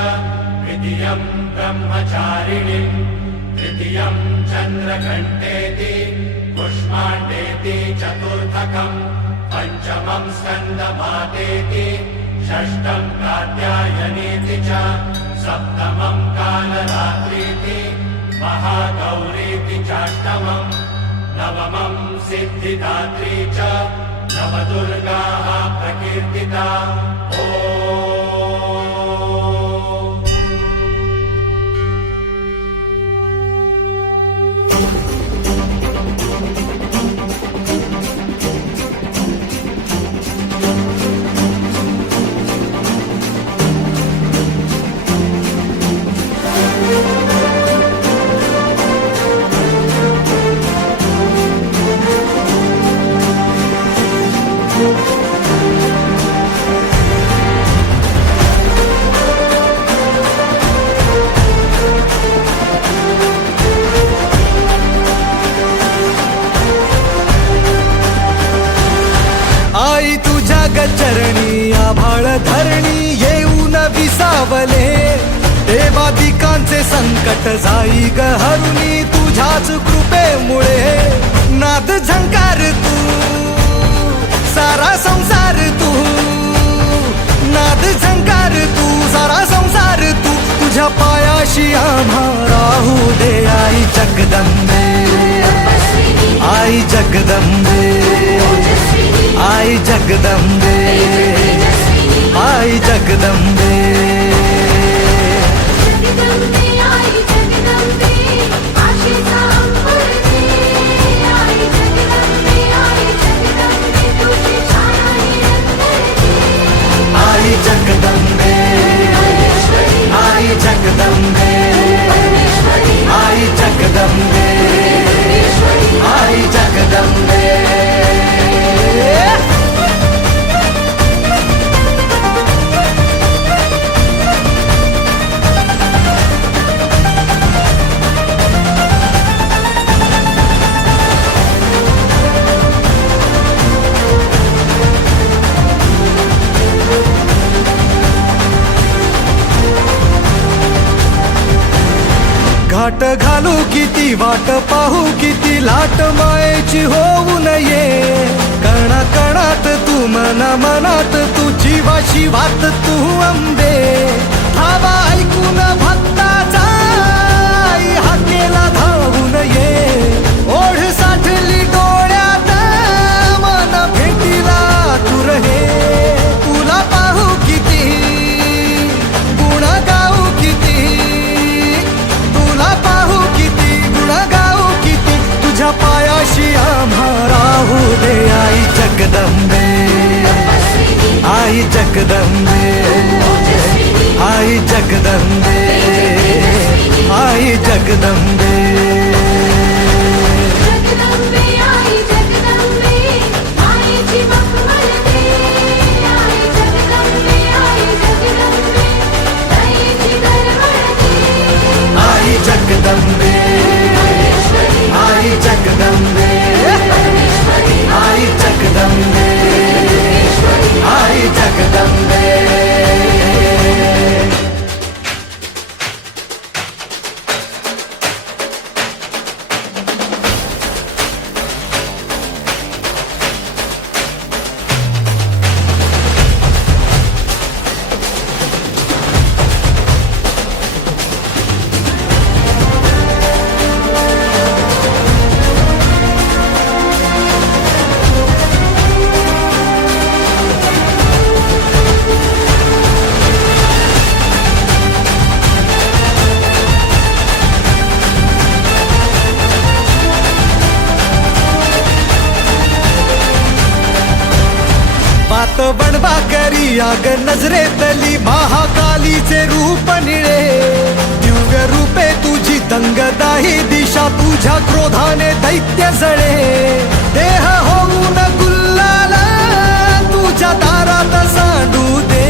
द्वितीयं ब्रह्मचारिणीं तृतीयं चन्द्रघण्टेति कुष्माण्डेति चतुर्थकं पञ्चमं स्कन्दमातेति षष्ठं कात्यायनीति च सप्तमं कालरात्रीति महागौरीति चाष्टमं नवमं सिद्धिदात्री च नवदुर्गाः प्रकीर्तिता। आई तुझ्या गचरणी आभाळ धरणी येऊन विसावले देवादिकांचे संकट जाई ग हरुणी तुझ्याच कृपेमुळे नाद झंकार तू सारा संसार तू नाद झंकार तू सारा संसार तू तुझ्या पायाशी आम्हा राहू दे आई जगदंबे आई जगदंबे आई जगदंबे आई जगदंबे आई जगदंबे आई जगदंबे आई जगदंबे आई जगदंबे घाट घालू किती वाट पाहू किती लाट मायेची होऊ नये कणा कणात तू मना मनात तू जीवाशी वात तू अंबे धावा ऐकून भक्ताचा आई हाकेला धावू नये ओढ साठली डोळ्यात मन भेटीला तू रहे तुला पाहू किती गुण गाऊ किती पाहू किती गुण गाऊ किती तुझ्या पायाशी आम्हा राहू दे आई जगदंबे आई जगदंबे आई जगदंबे आई जगदंबे जगदंबे आई जगदंबे आई जगदंबे आई जगदंबे बनवा करी आग नजरेतली महाकालीचे रूप निळे दिव्य रूपे तुझी दंगदाही दिशा तुझ्या क्रोधाने दैत्य जळे देह होऊन गुल्लाला तुझ्या दारात सांडू दे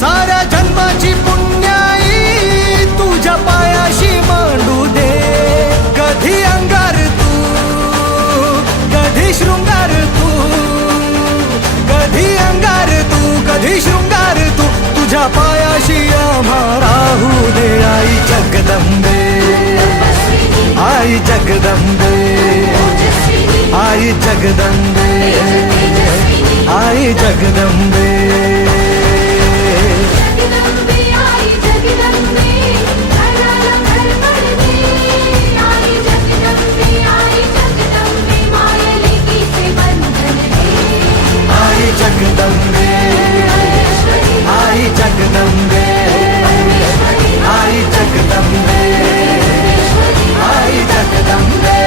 साऱ्या जन्माची पुण्याई तुझ्या पायाशी मांडू दे कधी अंगार तू कधी शृंगार तू कधी अंगार तू कधी शृंगार तू तुझ्या पायाशी आम्हा जगदंबे आई जगदंबे आई जगदंबे आई जगदंबे जगदंबे आई जगदंबे घराला घर पडते आई जगदंबे मायलेकीचे बंधन आई जगदंबे आई जगदंबे आई जगदंबे आई जगदंबे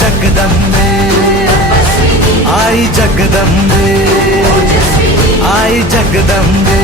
जगदंबे आई जगदंबे आई जगदंबे